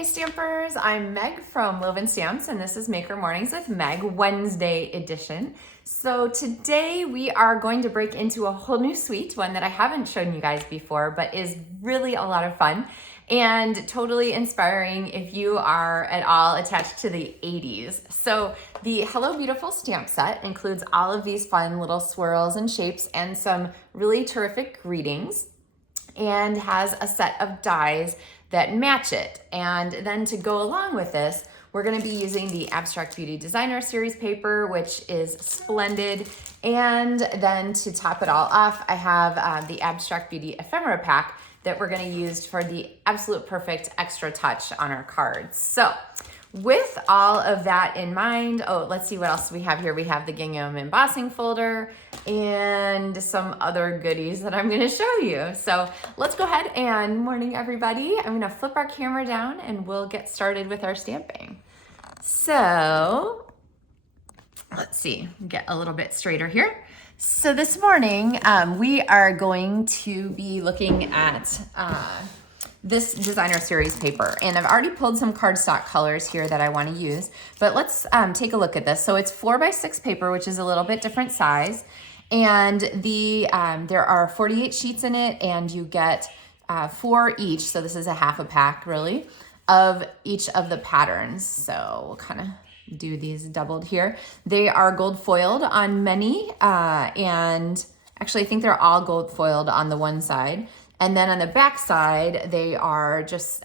Hi Stampers, I'm Meg from Loven Stamps and this is Maker Mornings with Meg, Wednesday edition. So today we are going to break into a whole new suite, one that I haven't shown you guys before, but is really a lot of fun and totally inspiring if you are at all attached to the 80s. So the Hello Beautiful stamp set includes all of these fun little swirls and shapes and some really terrific greetings, and has a set of dies that match it. And then to go along with this, we're gonna be using the Abstract Beauty Designer Series paper, which is splendid. And then to top it all off, I have the Abstract Beauty Ephemera Pack that we're gonna use for the absolute perfect extra touch on our cards. So with all of that in mind, let's see what else we have here. We have the gingham embossing folder and some other goodies that I'm gonna show you. So let's go ahead and morning everybody. I'm gonna flip our camera down and we'll get started with our stamping. So let's see, get a little bit straighter here. So this morning, we are going to be looking at this designer series paper, and I've already pulled some cardstock colors here that I want to use, but let's take a look at this. So it's 4x6 paper, which is a little bit different size, and there are 48 sheets in it, and you get 4 each, so this is a half a pack really, of each of the patterns. So we'll kind of do these doubled here. They are gold foiled on many, and actually I think they're all gold foiled on the one side. And then on the back side, they are just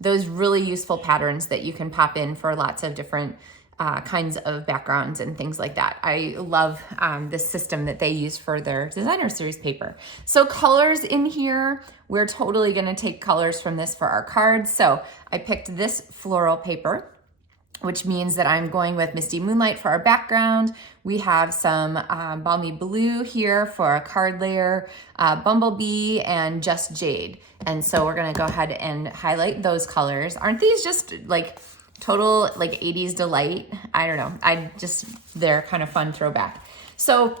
those really useful patterns that you can pop in for lots of different kinds of backgrounds and things like that. I love this system that they use for their designer series paper. So colors in here, we're totally gonna take colors from this for our cards. So I picked this floral paper, which means that I'm going with Misty Moonlight for our background. We have some Balmy Blue here for a card layer, Bumblebee, and Just Jade. And so we're gonna go ahead and highlight those colors. Aren't these just like total like 80s delight? I don't know, they're kind of fun throwback. So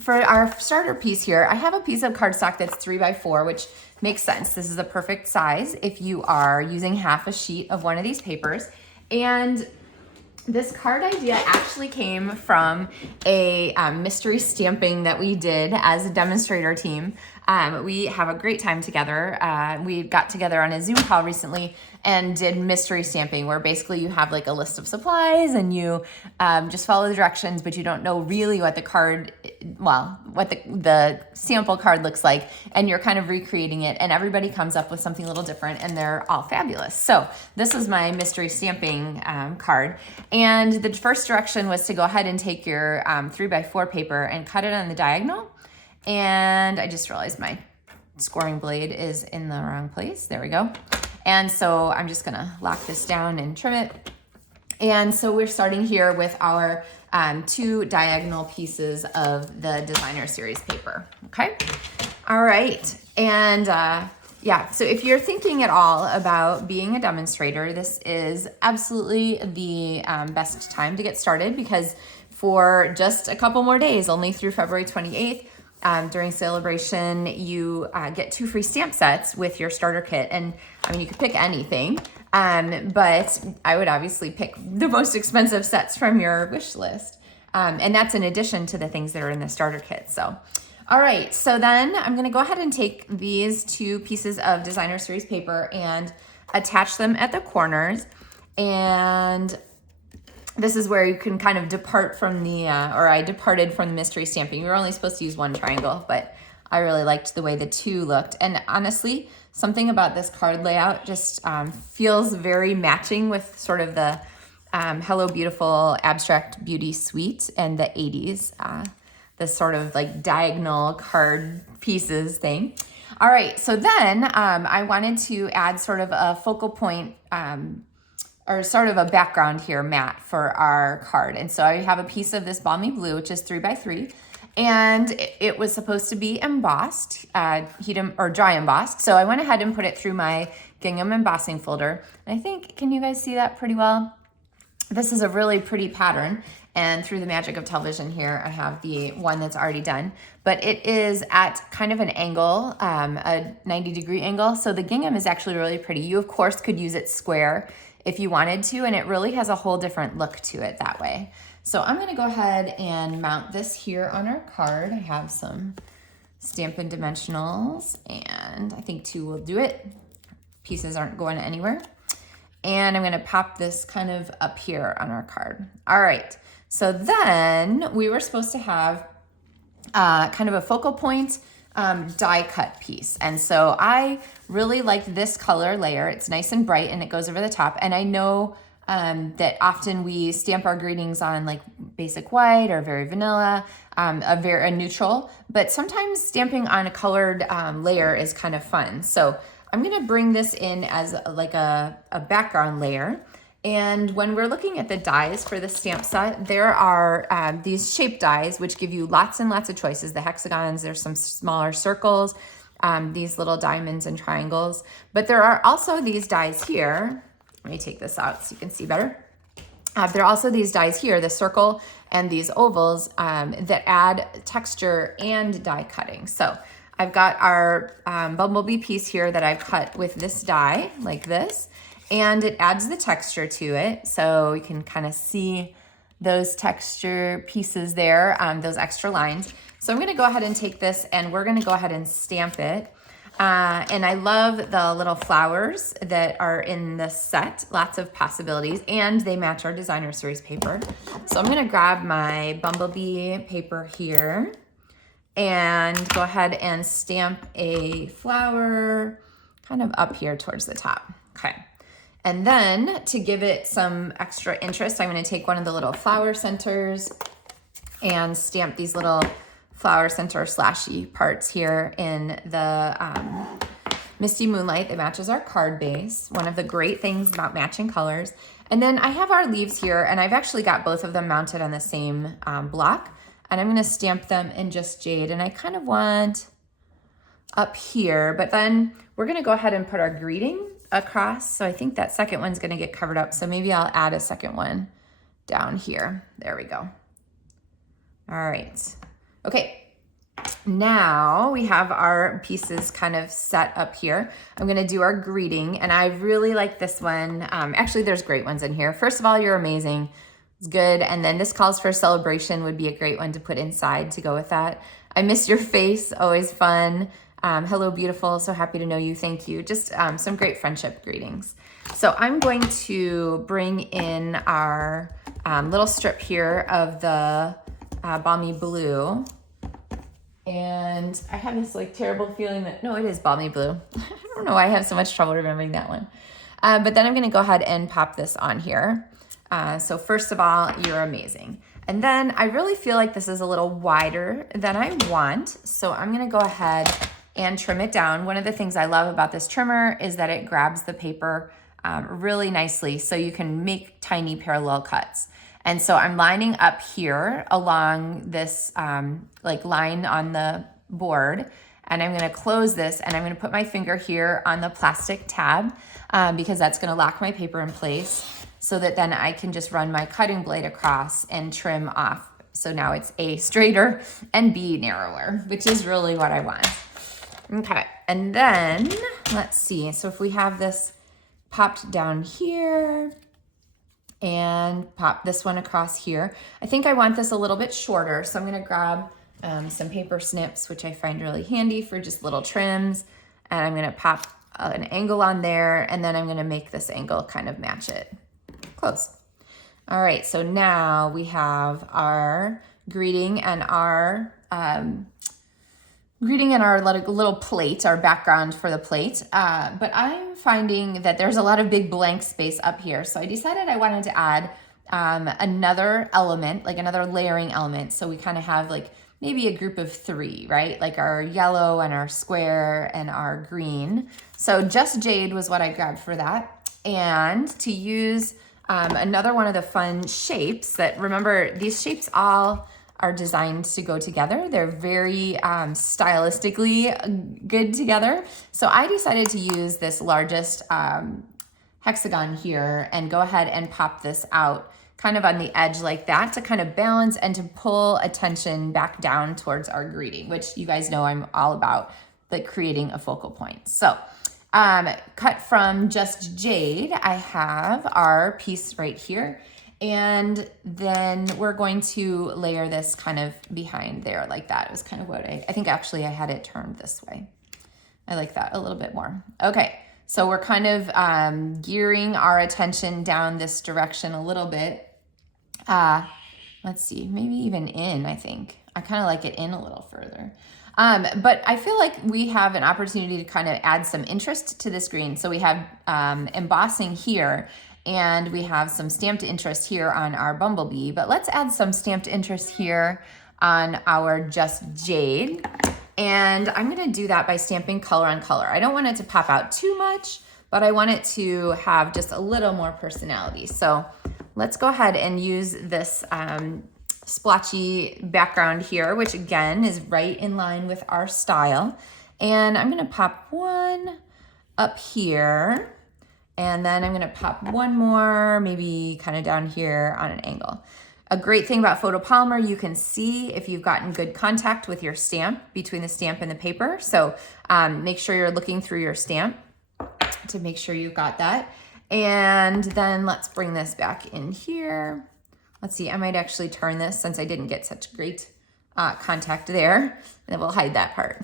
for our starter piece here, I have a piece of cardstock that's 3x4, which makes sense. This is a perfect size if you are using half a sheet of one of these papers. And this card idea actually came from a mystery stamping that we did as a demonstrator team. We have a great time together. We got together on a Zoom call recently and did mystery stamping, where basically you have like a list of supplies and you just follow the directions, but you don't know really what the card, what the sample card looks like, and you're kind of recreating it, and everybody comes up with something a little different, and they're all fabulous. So this is my mystery stamping card, and the first direction was to go ahead and take your 3x4 paper and cut it on the diagonal. And I just realized my scoring blade is in the wrong place. There we go. And so I'm just gonna lock this down and trim it. And so we're starting here with our 2 diagonal pieces of the designer series paper, okay? All right, and yeah, so if you're thinking at all about being a demonstrator, this is absolutely the best time to get started, because for just a couple more days, only through February 28th, during celebration, you get 2 free stamp sets with your starter kit. And I mean, you could pick anything, but I would obviously pick the most expensive sets from your wish list. And that's in addition to the things that are in the starter kit. So, all right, so then I'm gonna go ahead and take these 2 pieces of designer series paper and attach them at the corners. And this is where you can kind of depart from the, or I departed from the mystery stamping. We were only supposed to use 1 triangle, but I really liked the way the 2 looked. And honestly, something about this card layout just feels very matching with sort of the Hello Beautiful Abstract Beauty Suite and the 80s, this sort of like diagonal card pieces thing. All right, so then I wanted to add sort of a focal point or sort of a background here matte for our card. And so I have a piece of this Balmy Blue, which is 3x3, and it was supposed to be embossed, dry embossed. So I went ahead and put it through my gingham embossing folder. And I think, can you guys see that pretty well? This is a really pretty pattern, And through the magic of television here, I have the one that's already done, but it is at kind of an angle, a 90-degree angle. So the gingham is actually really pretty. You of course could use it square if you wanted to, and it really has a whole different look to it that way. So I'm gonna go ahead and mount this here on our card. I have some Stampin' Dimensionals, and I think 2 will do it. Pieces aren't going anywhere. And I'm gonna pop this kind of up here on our card. All right. So then we were supposed to have kind of a focal point die cut piece. And so I really liked this color layer. It's nice and bright and it goes over the top. And I know that often we stamp our greetings on like basic white or very vanilla, a neutral, but sometimes stamping on a colored layer is kind of fun. So I'm gonna bring this in as like a background layer. And when we're looking at the dies for the stamp set, there are these shape dies, which give you lots and lots of choices. The hexagons, there's some smaller circles, these little diamonds and triangles. But there are also these dies here. Let me take this out so you can see better. There are also these dies here, the circle and these ovals that add texture and die cutting. So I've got our bumblebee piece here that I've cut with this die, like this. And it adds the texture to it. So you can kind of see those texture pieces there, those extra lines. So I'm gonna go ahead and take this and we're gonna go ahead and stamp it. And I love the little flowers that are in the set, lots of possibilities, and they match our designer series paper. So I'm gonna grab my bumblebee paper here and go ahead and stamp a flower kind of up here towards the top. Okay. And then to give it some extra interest, I'm gonna take one of the little flower centers and stamp these little flower center slashy parts here in the Misty Moonlight that matches our card base. One of the great things about matching colors. And then I have our leaves here, and I've actually got both of them mounted on the same block, and I'm gonna stamp them in just jade. And I kind of want up here, but then we're gonna go ahead and put our greeting across. So I think that second one's gonna get covered up. So maybe I'll add a second one down here. There we go. All right. Okay. Now we have our pieces kind of set up here. I'm gonna do our greeting, and I really like this one. Actually, there's great ones in here. First of all, you're amazing. It's good. And then this calls for celebration would be a great one to put inside to go with that. I miss your face, always fun. Hello, beautiful. So happy to know you. Thank you. Just some great friendship greetings. So I'm going to bring in our little strip here of the balmy blue. And I have this like terrible feeling that, no, it is balmy blue. I don't know why I have so much trouble remembering that one. But then I'm going to go ahead and pop this on here. So first of all, you're amazing. And then I really feel like this is a little wider than I want. So I'm going to go ahead and trim it down. One of the things I love about this trimmer is that it grabs the paper really nicely so you can make tiny parallel cuts. And so I'm lining up here along this like line on the board, and I'm gonna close this, and I'm gonna put my finger here on the plastic tab because that's gonna lock my paper in place so that then I can just run my cutting blade across and trim off. So now it's A, straighter, and B, narrower, which is really what I want. Okay, and then let's see. So if we have this popped down here and pop this one across here, I think I want this a little bit shorter. So I'm gonna grab some paper snips, which I find really handy for just little trims. And I'm gonna pop an angle on there, and then I'm gonna make this angle kind of match it. Close. All right, so now we have our greeting and our little plate, our background for the plate. But I'm finding that there's a lot of big blank space up here. So I decided I wanted to add another element, like another layering element. So we kind of have like maybe a group of 3, right? Like our yellow and our square and our green. So just jade was what I grabbed for that. And to use another one of the fun shapes that, remember, these shapes all are designed to go together. They're very stylistically good together. So I decided to use this largest hexagon here and go ahead and pop this out kind of on the edge like that to kind of balance and to pull attention back down towards our greeting, which you guys know I'm all about, like creating a focal point. So cut from Just Jade, I have our piece right here. And then we're going to layer this kind of behind there like that. It was kind of what I think actually I had it turned this way. I like that a little bit more. Okay, so we're kind of gearing our attention down this direction a little bit. Let's see, maybe even in, I think. I kind of like it in a little further. But I feel like we have an opportunity to kind of add some interest to this green. So we have embossing here, and we have some stamped interest here on our bumblebee, but let's add some stamped interest here on our Just Jade. And I'm gonna do that by stamping color on color. I don't want it to pop out too much, but I want it to have just a little more personality. So let's go ahead and use this splotchy background here, which again is right in line with our style. And I'm gonna pop one up here, and then I'm gonna pop one more, maybe kind of down here on an angle. A great thing about photopolymer, you can see if you've gotten good contact with your stamp, between the stamp and the paper. So make sure you're looking through your stamp to make sure you've got that. And then let's bring this back in here. Let's see, I might actually turn this since I didn't get such great contact there. And then we'll hide that part.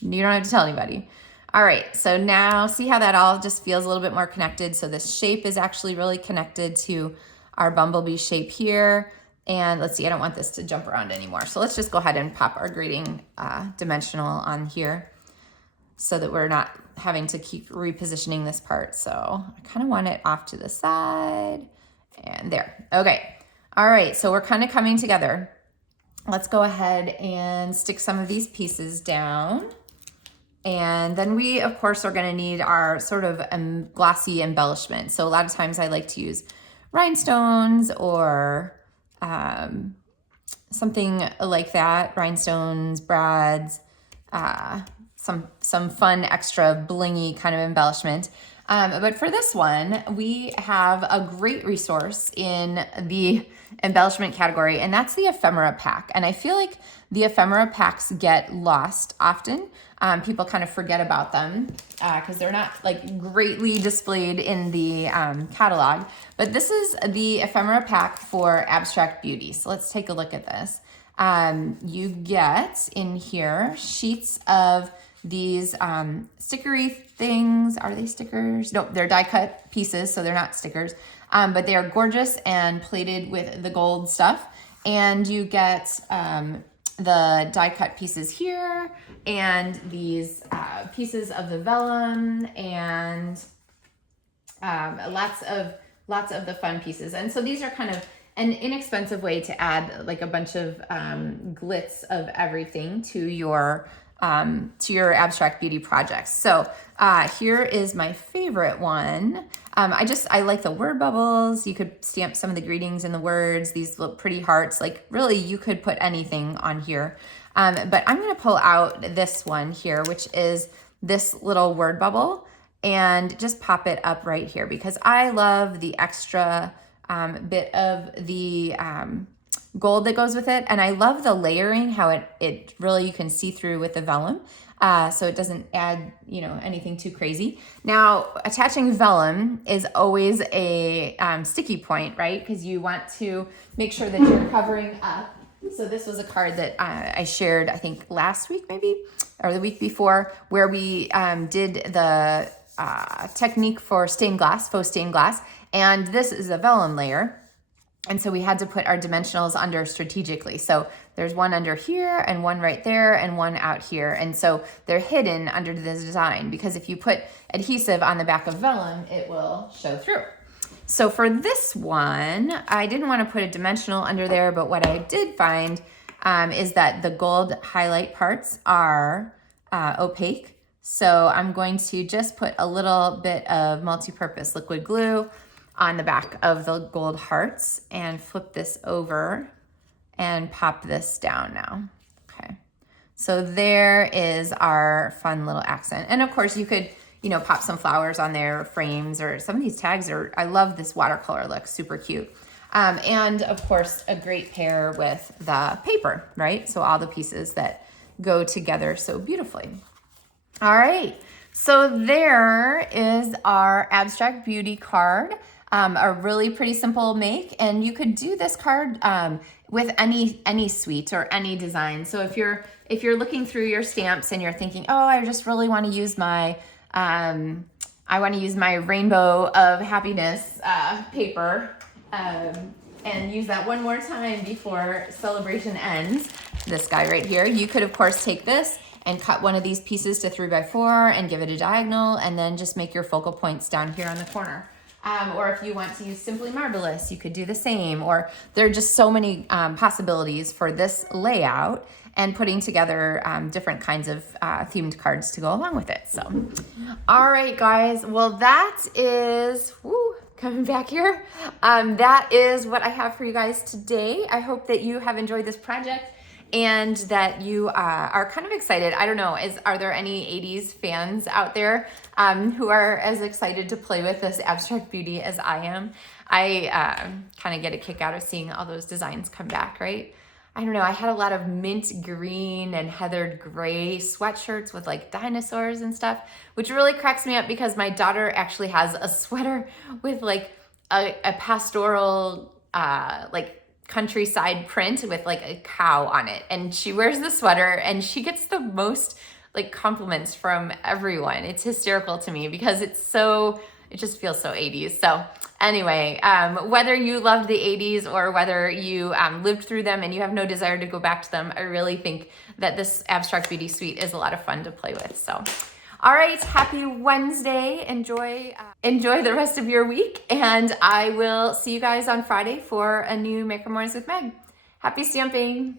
You don't have to tell anybody. All right, so now see how that all just feels a little bit more connected. So this shape is actually really connected to our bumblebee shape here. And let's see, I don't want this to jump around anymore. So let's just go ahead and pop our greeting dimensional on here so that we're not having to keep repositioning this part. So I kind of want it off to the side and there. Okay, all right, so we're kind of coming together. Let's go ahead and stick some of these pieces down. And then we, of course, are gonna need our sort of glossy embellishment. So a lot of times I like to use rhinestones or something like that, rhinestones, brads, some fun extra blingy kind of embellishment. But for this one, we have a great resource in the embellishment category, and that's the Ephemera Pack. And I feel like the Ephemera Packs get lost often. People kind of forget about them because they're not like greatly displayed in the catalog. But this is the Ephemera Pack for Abstract Beauty. So let's take a look at this. You get in here sheets of these stickery things. Are they stickers? No, they're die cut pieces, so they're not stickers. But they are gorgeous and plated with the gold stuff. And you get the die cut pieces here and these pieces of the vellum and lots of the fun pieces. And so these are kind of an inexpensive way to add like a bunch of glitz of everything to your abstract beauty projects. So here is my favorite one. I like the word bubbles. You could stamp some of the greetings in the words. These look pretty hearts. Like really you could put anything on here. But I'm gonna pull out this one here, which is this little word bubble, and just pop it up right here because I love the extra bit of the gold that goes with it. And I love the layering, how it really, you can see through with the vellum. So it doesn't add, anything too crazy. Now, attaching vellum is always a sticky point, right? Because you want to make sure that you're covering up. So this was a card that I shared, I think last week maybe, or the week before, where we did the technique for stained glass, faux stained glass. And this is a vellum layer. And so we had to put our dimensionals under strategically. So there's one under here and one right there and one out here. And so they're hidden under the design because if you put adhesive on the back of vellum, it will show through. So for this one, I didn't want to put a dimensional under there, but what I did find is that the gold highlight parts are opaque. So I'm going to just put a little bit of multi-purpose liquid glue on the back of the gold hearts and flip this over and pop this down now. Okay, so there is our fun little accent. And of course you could, pop some flowers on there, frames, or some of these tags I love this watercolor look, super cute. And of course, a great pair with the paper, right? So all the pieces that go together so beautifully. All right, so there is our Abstract Beauty card. A really pretty simple make, and you could do this card with any suite or any design. So if you're looking through your stamps and you're thinking, oh, I just really want to use my Rainbow of Happiness paper, and use that one more time before celebration ends. This guy right here, you could of course take this and cut one of these pieces to 3x4 and give it a diagonal, and then just make your focal points down here on the corner. Or if you want to use Simply Marvelous, you could do the same. Or there are just so many possibilities for this layout and putting together different kinds of themed cards to go along with it. So, all right, guys. Well, that is, coming back here. That is what I have for you guys today. I hope that you have enjoyed this project and that you are kind of excited. I don't know, are there any 80s fans out there who are as excited to play with this Abstract Beauty as I am? I kind of get a kick out of seeing all those designs come back, right? I don't know, I had a lot of mint green and heathered gray sweatshirts with like dinosaurs and stuff, which really cracks me up because my daughter actually has a sweater with like a pastoral, like countryside print with like a cow on it, and she wears the sweater and she gets the most like compliments from everyone. It's hysterical to me because it just feels so 80s. So anyway, whether you loved the 80s or whether you lived through them and you have no desire to go back to them, I really think that this Abstract Beauty suite is a lot of fun to play with. So all right, happy Wednesday. Enjoy the rest of your week, and I will see you guys on Friday for a new Maker Mornings with Meg. Happy stamping.